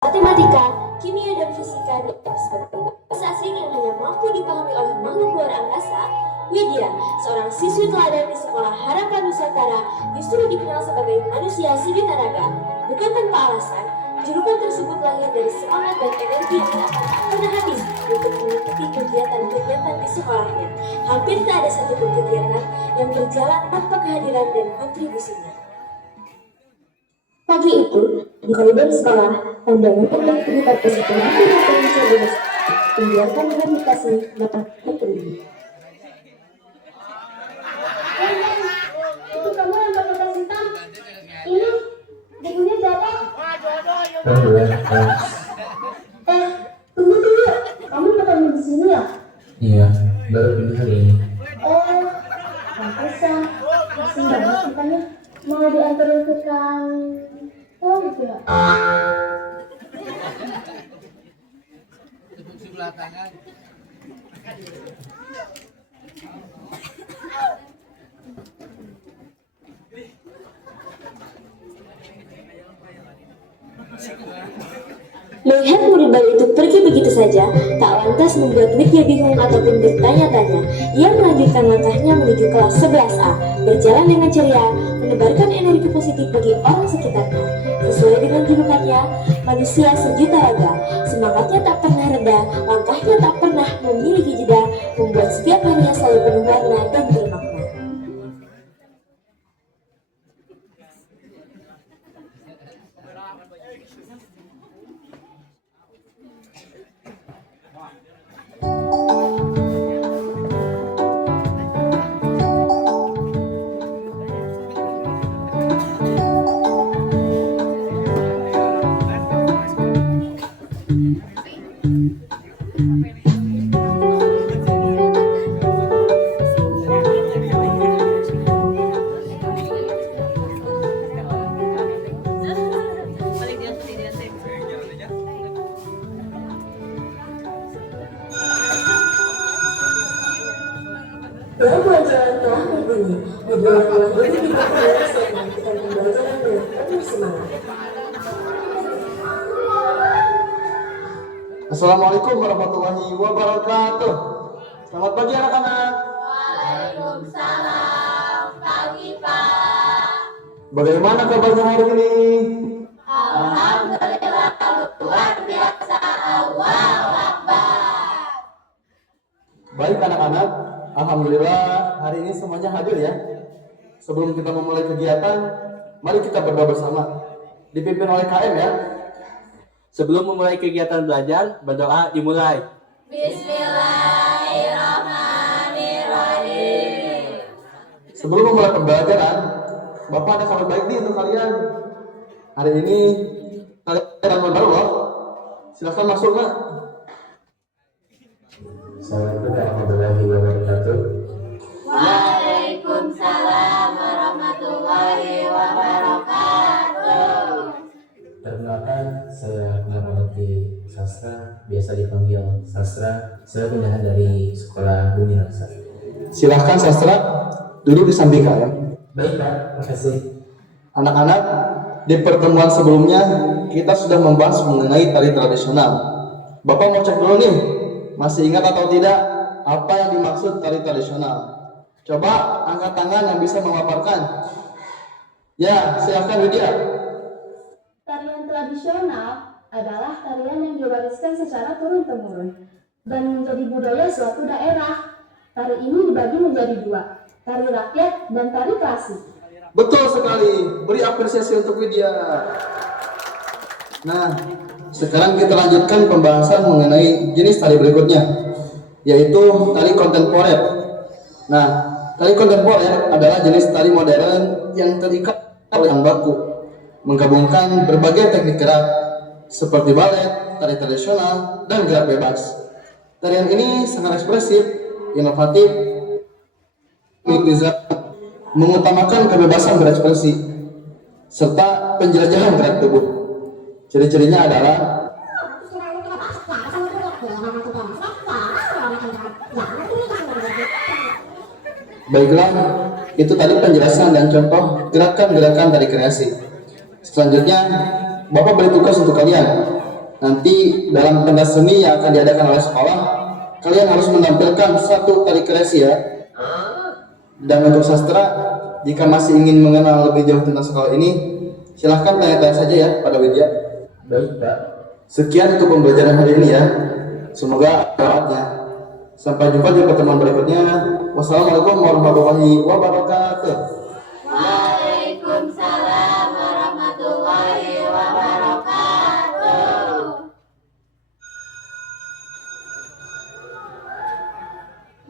matematika, kimia, dan fisika sebagai bahasa asing yang hanya mampu dipahami oleh makhluk luar angkasa, Widya, seorang siswi teladan di Sekolah Harapan Nusantara, justru dikenal sebagai manusia siditaraga. Bukan tanpa alasan, julukan tersebut lahir dari semangat dan energi yang tak pernah habis untuk mengikuti kegiatan-kegiatan di sekolahnya. Hampir tak ada satupun kegiatan yang berjalan tanpa kehadiran dan kontribusinya. Pagi itu, di koridor sekolah, pandangan untuk sekitar kesekolah tidak mencoba membiarkan komunikasi dapat terjadi. Itu kamu yang pakai tas hitam? Ini, bukunya jatuh. Tunggu dulu. Kamu ketemu di sini ya? Iya, baru pindah hari ini. Pantesan. Masih banget makanya mau diantarin ke kang. Oh gitu ya. Sebelah tangan. Melihat murid baru itu pergi begitu saja, tak lantas membuat Widya bingung ataupun bertanya-tanya. Ia melanjutkan langkahnya menuju kelas 11A, berjalan dengan ceria, menebarkan energi positif bagi orang sekitarnya. Sesuai dengan julukannya, manusia sejuta raga. Semangatnya tak pernah reda, langkahnya tak pernah memiliki jeda, membuat setiap harinya selalu penuh warna dan bermakna. Dalam pelajaran telah berbunyi, hubungan orang ini diperlukan saat melakukan pembelajaran dengan penuh semangat. Assalamualaikum warahmatullahi wabarakatuh. Selamat pagi anak-anak. Waalaikumsalam. Pagi Pak. Bagaimana kabarnya hari ini? Alhamdulillah luar biasa. Allahu Akbar. Baik anak-anak, alhamdulillah hari ini semuanya hadir ya. Sebelum kita memulai kegiatan, mari kita berdoa bersama. Dipimpin oleh KM ya. Sebelum memulai kegiatan belajar, berdoa dimulai. Bismillahirrahmanirrahim. Sebelum memulai pembelajaran, Bapak ada kabar baik nih untuk kalian. Hari ini kalian baru loh. Silahkan masuk Kak. Assalamualaikum warahmatullahi wabarakatuh. Waalaikumsalam warahmatullahi wabarakatuh. Perkenalkan, saya Muhammad Sastra, biasa dipanggil Sastra. Saya pindahan dari sekolah Bumi Raksa. Silahkan Sastra, duduk di samping kalian. Baik Pak, makasih. Anak-anak, di pertemuan sebelumnya kita sudah membahas mengenai tari tradisional. Bapak mau cek dulu nih, masih ingat atau tidak apa yang dimaksud tari tradisional? Coba angkat tangan yang bisa memaparkan. Ya, silakan Widya. Tarian tradisional adalah tarian yang diwariskan secara turun-temurun dan menjadi budaya suatu daerah. Tari ini dibagi menjadi dua, tari rakyat dan tari klasik. Betul sekali, beri apresiasi untuk Widya. Nah, sekarang kita lanjutkan pembahasan mengenai jenis tari berikutnya, yaitu tari kontemporer. Nah, tari kontemporer adalah jenis tari modern yang terikat oleh bahan baku, menggabungkan berbagai teknik gerak seperti balet, tari tradisional, dan gerak bebas. Tarian ini sangat ekspresif, inovatif, mengutamakan kebebasan berekspresi serta penjelajahan gerak tubuh. Ciri-cirinya adalah baiklah, itu tadi penjelasan dan contoh gerakan-gerakan tari kreasi. Selanjutnya, Bapak beri tugas untuk kalian. Nanti dalam pentas seni yang akan diadakan oleh sekolah, kalian harus menampilkan satu tari kreasi ya. Dan untuk sastra, jika masih ingin mengenal lebih jauh tentang sekolah ini, silahkan tanya-tanya saja ya pada Widya. Baik, Pak. Sekian untuk pembelajaran hari ini ya. Semoga bermanfaatnya. Sampai jumpa di pertemuan berikutnya. Wassalamualaikum warahmatullahi wabarakatuh. Waalaikumsalam warahmatullahi wabarakatuh.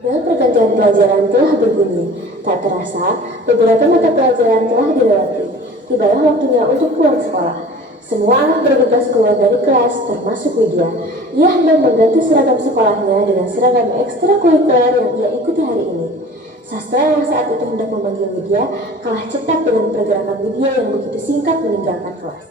Bel pergantian pelajaran telah berbunyi. Tak terasa, beberapa mata pelajaran telah dilewati. Tibalah waktunya untuk pulang sekolah. Semua anak bergegas keluar dari kelas, termasuk Widya. Ia hendak mengganti seragam sekolahnya dengan seragam ekstrakurikuler yang ia ikuti hari ini. Sastra yang saat itu hendak memanggil Widya kalah cepat dengan pergerakan Widya yang begitu singkat meninggalkan kelas.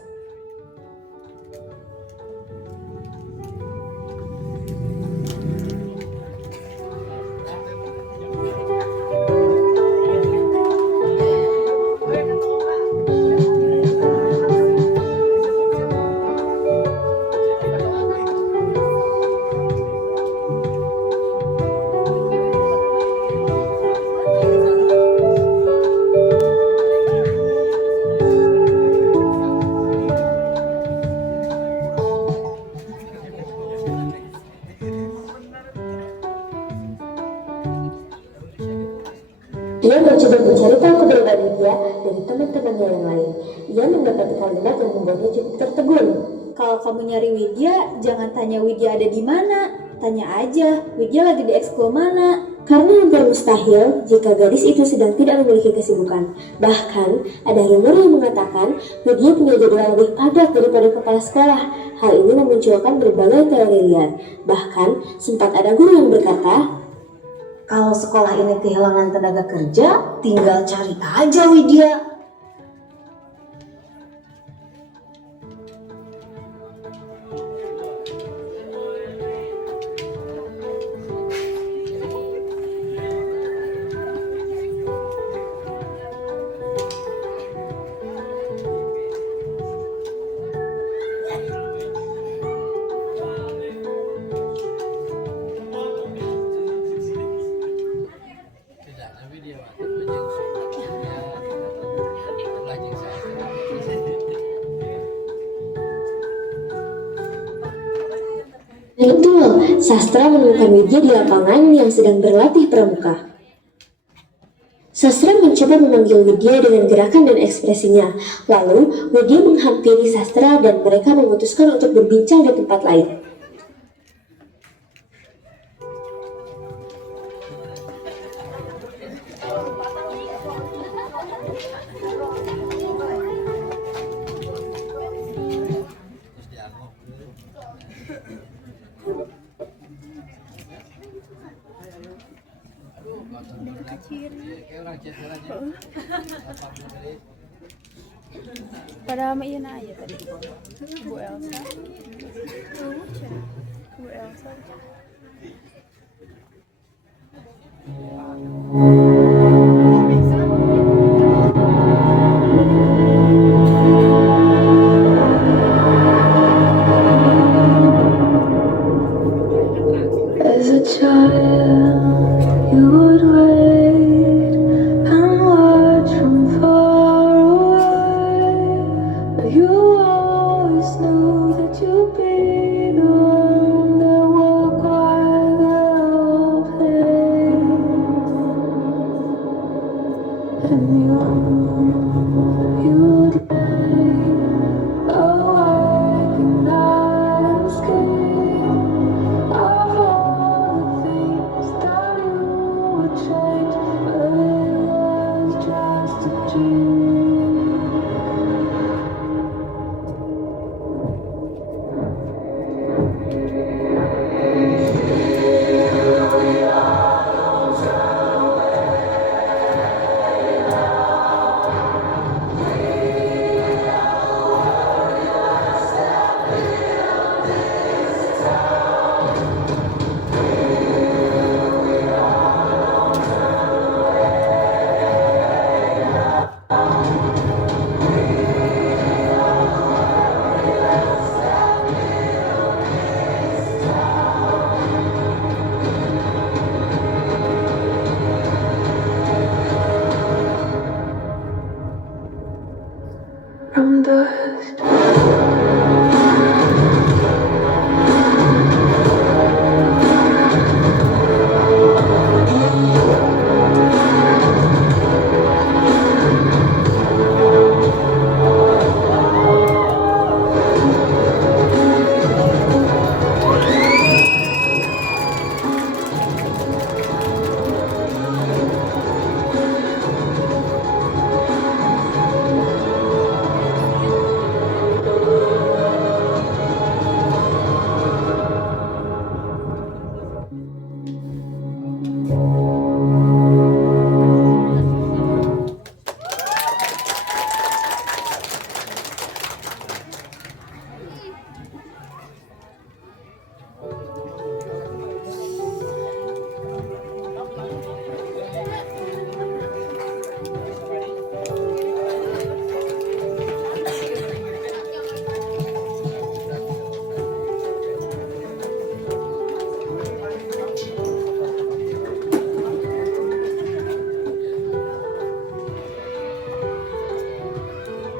Dia mencoba mencari tahu keberadaan Widya dari teman-temannya yang lain. Ia mendapati kalimat yang membuatnya cukup tertegun. Kalau kamu nyari Widya, jangan tanya Widya ada di mana. Tanya aja, Widya lagi di ekskul mana. Karena hampir mustahil jika gadis itu sedang tidak memiliki kesibukan. Bahkan, ada rumor yang mengatakan Widya punya jadwal lebih padat daripada kepala sekolah. Hal ini memunculkan berbagai teori liar. Bahkan, sempat ada guru yang berkata, kalau sekolah ini kehilangan tenaga kerja, tinggal cari aja Widya. Betul, Sastra menemukan Widya di lapangan yang sedang berlatih pramuka. Sastra mencoba memanggil Widya dengan gerakan dan ekspresinya. Lalu, Widya menghampiri Sastra dan mereka memutuskan untuk berbincang di tempat lain. Pada sama iya na aja tadi. Bu Elsa. Bu Elsa. As a child, you would wait and watch from far away. But you always knew that you'd be the one that walked while they all played.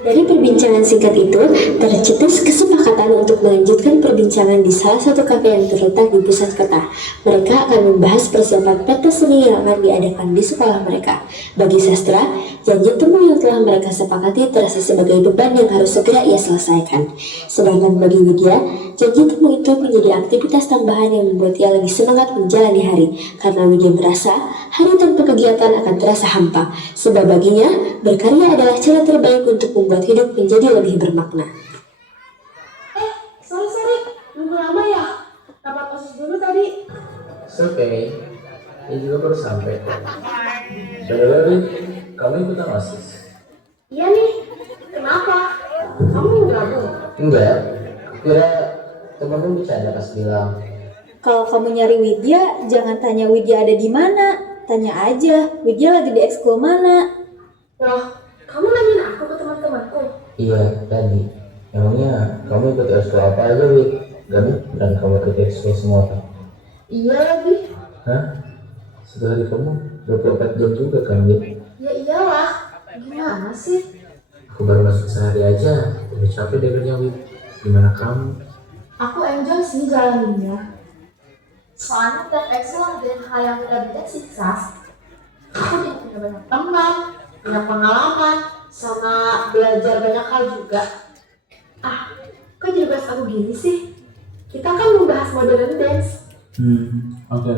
Dari perbincangan singkat itu, tercetus kesepakatan untuk melanjutkan perbincangan di salah satu kafe yang terletak di pusat kota. Mereka akan membahas persiapan pentas seni yang akan diadakan di sekolah mereka. Bagi Sastra, janji temu yang telah mereka sepakati terasa sebagai beban yang harus segera ia selesaikan. Sedangkan bagi Widya, janji temu itu menjadi aktivitas tambahan yang membuat ia lebih semangat menjalani hari. Karena Widya merasa hari tanpa kegiatan akan terasa hampa. Sebab baginya, berkarya adalah cara terbaik untuk membuat hidup menjadi lebih bermakna. Sorry, nunggu lama ya? Rapat OSIS dulu tadi. It's okay. Ini juga baru sampai. By kamu ikutan OSIS? Iya nih, kenapa? Kamu mau gabung? Enggak. Kira temanmu bercanda pas bilang. Kalau kamu nyari Widya, jangan tanya Widya ada di mana. Tanya aja, Widya lagi di ekskul mana. Wah, kamu nanyain aku ke teman-temanku. Iya, tadi. Emangnya kamu ikut ekskul apa aja, Wid? Dan kamu ikut ekskul semua kan? Iya lagi. Hah? Satu hari kamu 24 jam juga kan, Wid? Ya iyalah. Gimana sih? Aku baru masuk sehari aja, udah capek dengernya, Wid. Gimana kamu? Aku enjoy sih jalaninnya. Soalnya tiap Excel ngadain hal yang tidak beda sih, Sas. Aku jadi punya banyak teman, punya pengalaman, sama belajar banyak hal juga. Kok jadi bahas aku gini sih? Kita kan membahas modern dance. Oke.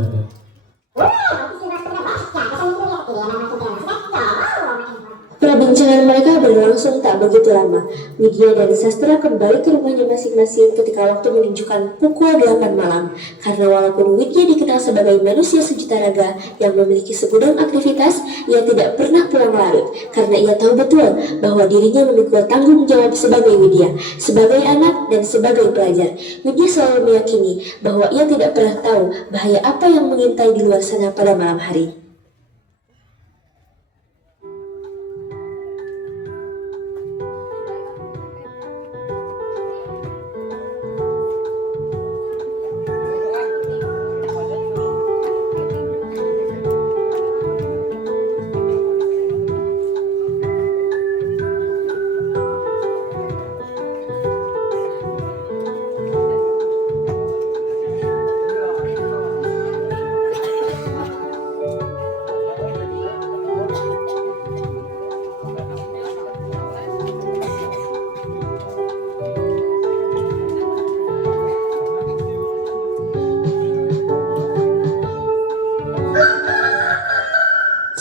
Perbincangan mereka berlangsung tak begitu lama. Widya dan Sastra kembali ke rumahnya masing-masing ketika waktu menunjukkan pukul 8 malam. Karena walaupun Widya dikenal sebagai manusia sejuta raga yang memiliki segudang aktivitas, ia tidak pernah pulang larut. Karena ia tahu betul bahwa dirinya memikul tanggung jawab sebagai Widya, sebagai anak dan sebagai pelajar. Widya selalu meyakini bahwa ia tidak pernah tahu bahaya apa yang mengintai di luar sana pada malam hari.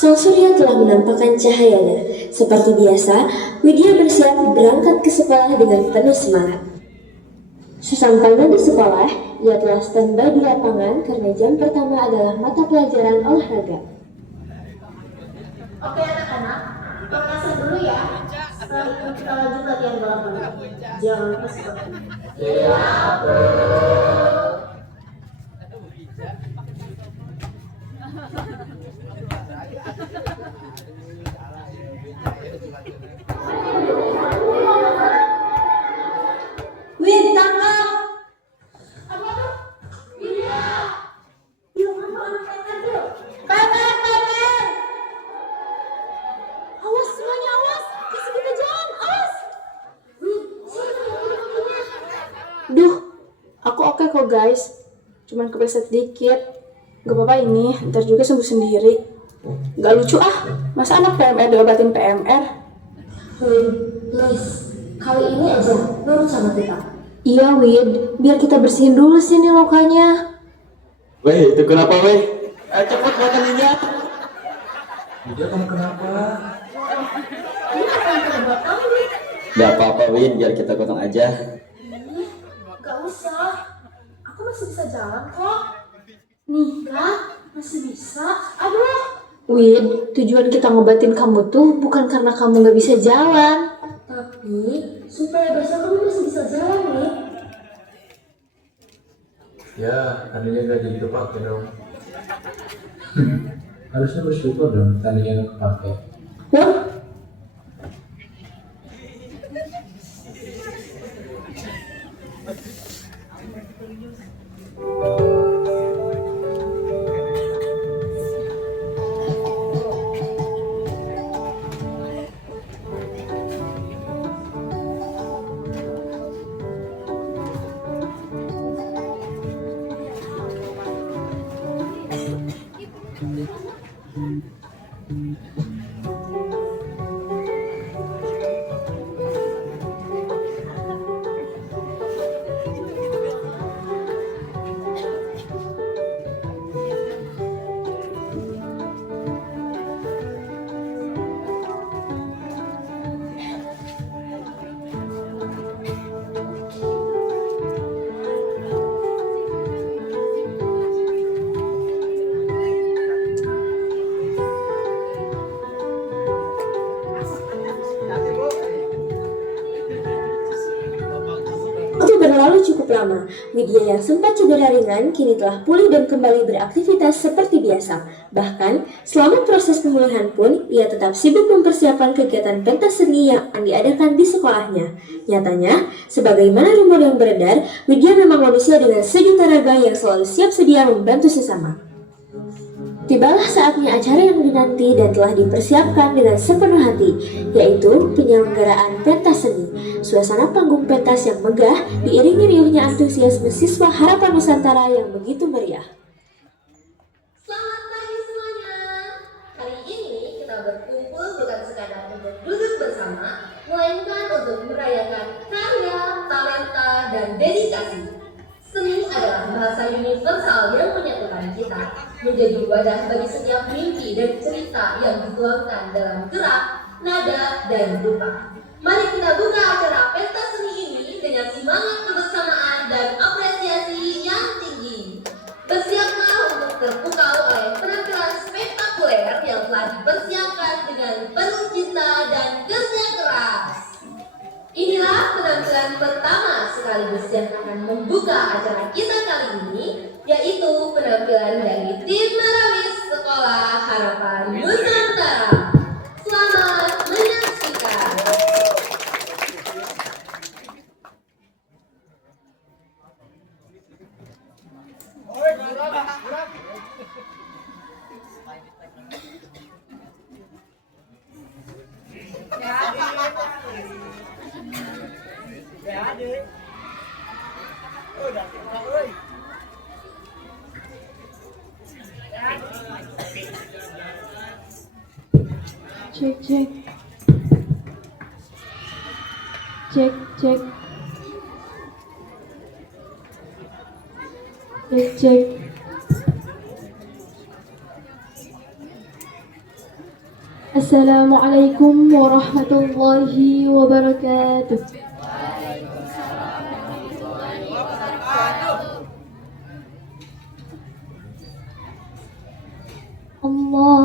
Sang surya telah menampakkan cahayanya. Seperti biasa, Widya bersiap berangkat ke sekolah dengan penuh semangat. Sesampainya di sekolah, ia telah standby di lapangan karena jam pertama adalah mata pelajaran olahraga. Oke anak-anak, pemanasan dulu ya. Setelah itu kita lanjut latihan balapan. Jangan lupa seperti Wid, tangkap! Awas semuanya, awas! Kasih kita jalan, awas! Duh, aku oke kok guys. Cuman kepleset dikit. Gak apa-apa ini, ntar juga sembuh sendiri. Gak lucu masa anak PMR diobatin PMR? Please, kali ini aja nurut sama kita. Iya Wid, biar kita bersihin dulu sini lukanya. Weh, itu kenapa weh? Cepet makan ini ya. Widya, kamu kenapa? Gak apa-apa Win, biar kita gotong aja. Gak usah, aku masih bisa jalan kok. Nih kan, masih bisa. Aduh. Wid, tujuan kita ngobatin kamu tuh bukan karena kamu gak bisa jalan. Tapi, supaya besok kamu masih bisa jalan nih. Ya, tadinya gak jadi kepake dong. Harusnya bersyukur dong, tadinya gak kepake. Wah, cukup lama. Widya yang sempat cedera ringan kini telah pulih dan kembali beraktivitas seperti biasa. Bahkan, selama proses pemulihan pun, ia tetap sibuk mempersiapkan kegiatan pentas seni yang diadakan di sekolahnya. Nyatanya, sebagaimana rumor yang beredar, Widya memang manusia dengan sejuta raga yang selalu siap sedia membantu sesama. Tibalah saatnya acara yang dinanti dan telah dipersiapkan dengan sepenuh hati, yaitu penyelenggaraan pentas seni. Suasana panggung pentas yang megah diiringi riuhnya antusiasme siswa Harapan Nusantara yang begitu meriah. Selamat pagi semuanya. Hari ini kita berkumpul bukan sekadar untuk duduk bersama, melainkan untuk merayakan karya, talenta, dan dedikasi. Seni adalah bahasa universal yang menyatukan kita, menjadi wadah bagi setiap mimpi dan cerita yang dituangkan dalam gerak, nada, dan rupa. Mari kita buka acara pentas seni ini dengan semangat kebersamaan dan apresiasi yang tinggi. Bersiaplah untuk terpukau oleh penampilan spektakuler yang telah dipersiapkan dengan penuh cinta dan kerja keras. Inilah penampilan pertama sekaligus yang akan membuka acara kita kali ini, yaitu penampilan dari tim Marawis Sekolah Harapan Nusantara. Selamat menyaksikan. Cek cek. Cek cek. Cek cek. Assalamualaikum warahmatullahi wabarakatuh. Allahumma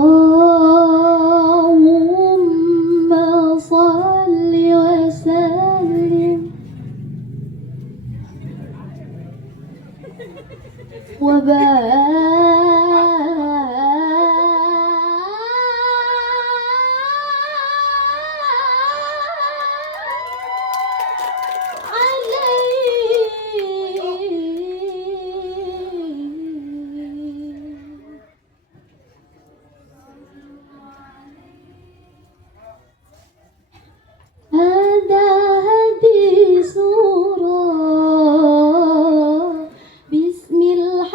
salli wa sallim wa Bismillah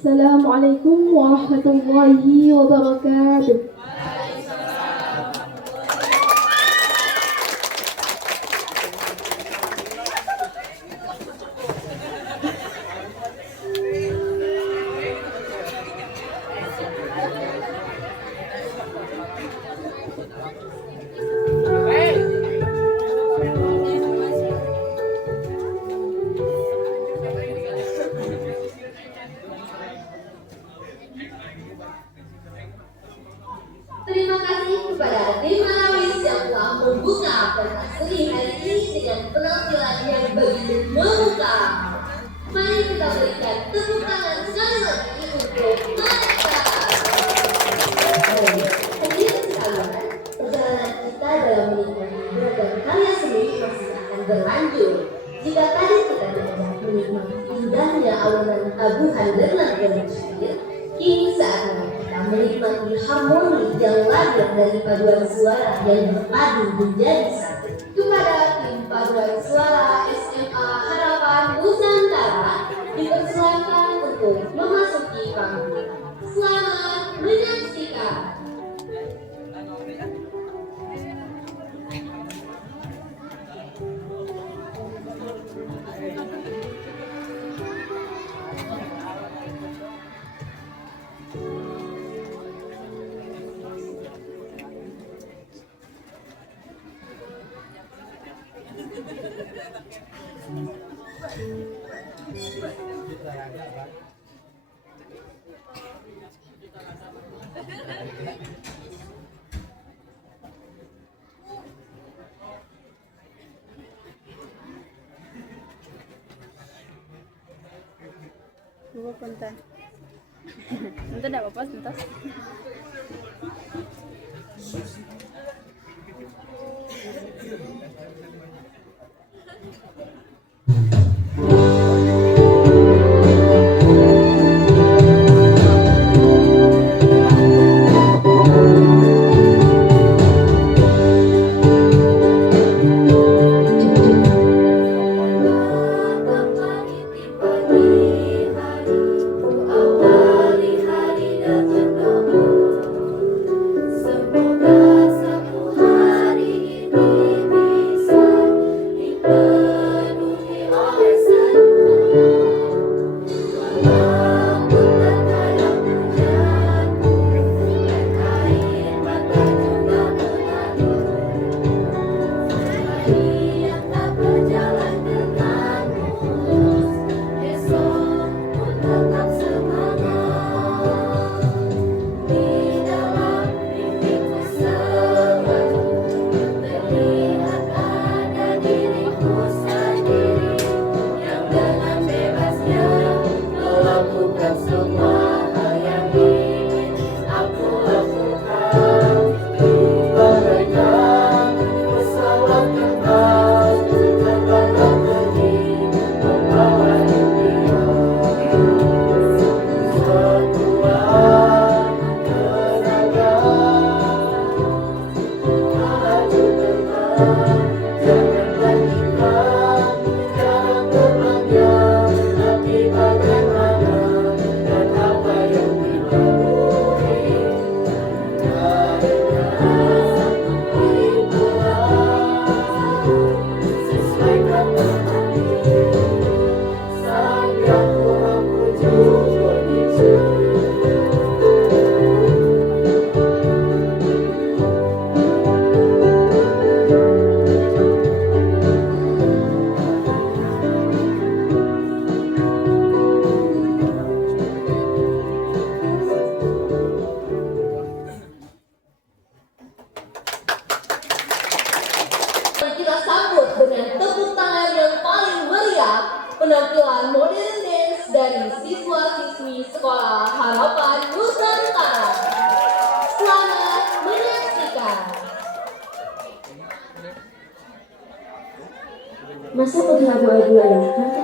Assalamualaikum warahmatullahi wabarakatuh. Terima kasih kepada tim Marawis yang telah membuka pentas seni hari ini dengan penampilan yang begitu memukau. Mari kita berikan tepuk tangan sekali lagi untuk mereka. Hadirin sekalian, perjalanan kita dalam menikmati beragam karya seni masih akan berlanjut. Jika tadi kita diajak menikmati indahnya alunan abuhan bernada syair, kini saatnya kita menikmati harmoni yang lahir dari paduan suara yang berpadu menjadi satu. Kepada tim paduan suara SMA Harapan Nusantara dipersilakan untuk memasuki panggung. Selamat menyaksikan. Dua punten. Itu enggak apa-apa, sebentar. Semoga Sekolah Harapan Nusantara. Selamat menyaksikan. Masa putih abu-abu adalah kata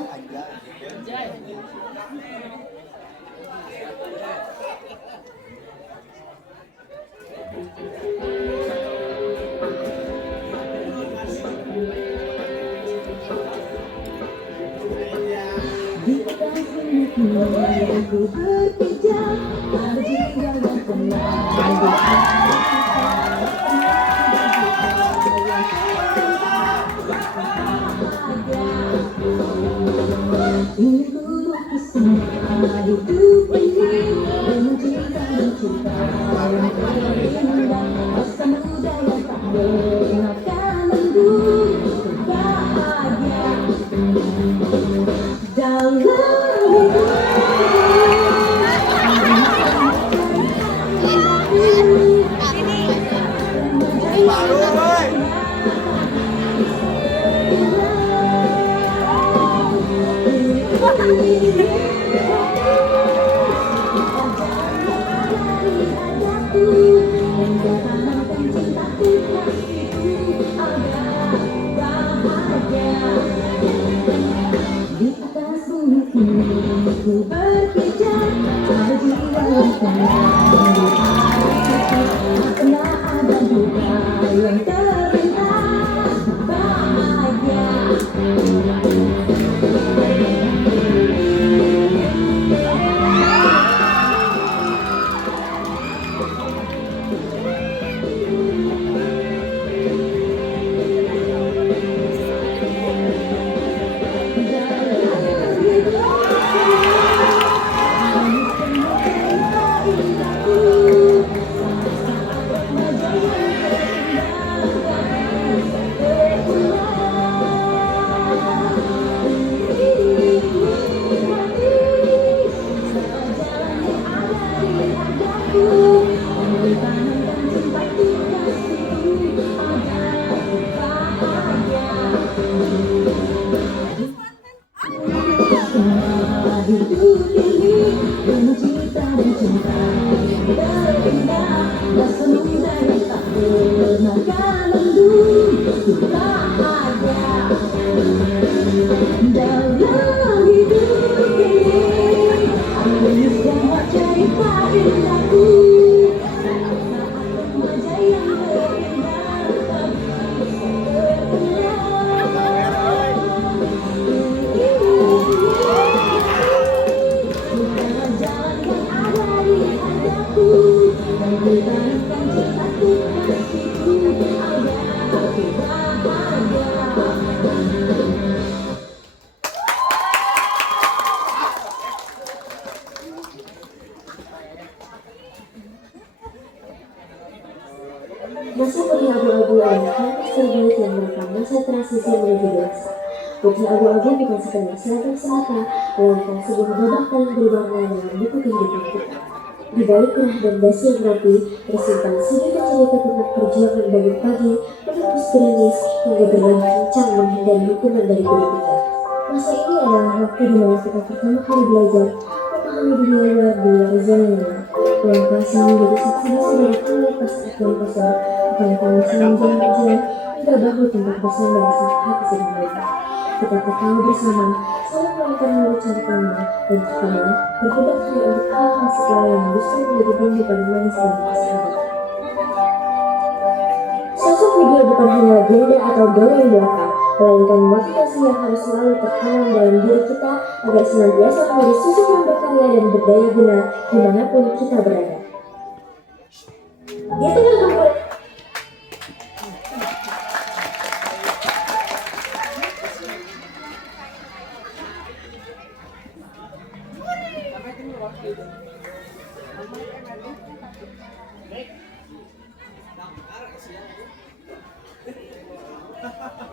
masa putih abu-abu adalah kanvas terbaik yang merekam masa transisi menuju dewasa. Putih abu-abu bukan sekedar seragam semata, melainkan sebuah babak paling berwarna dalam buku kehidupan kita. Di balik kerah dan dasi yang rapi, tersimpan sedikit cerita tentang perjuangan bangun pagi, menembus gerimis, hingga berlari kencang menghindari hukuman dari guru kita. Masa ini adalah waktu di mana kita pertama kali belajar memahami dunia luar di luar zona nyaman. Ruang kelas ini menjadi saksi bisu dari hangat pasar dan kosong, upaya kami saling jalan berjalan hingga bahu tempat bersandar saat hati sedang melebar. Kita tertawa bersama, saling melakukan mulut cari pandang, dan terkadang berdebat hanya untuk hal-hal sepele yang justru menjadi bumbu pada manis dan persahabatan. Sosok video bukan hanya legenda atau dongeng belaka, melainkan motivasi yang harus selalu tertanam dalam diri kita agar senantiasa menjadi sosok yang berkarya dan berdaya guna dimanapun kita berada. Di tengah gempuran Ha ha ha.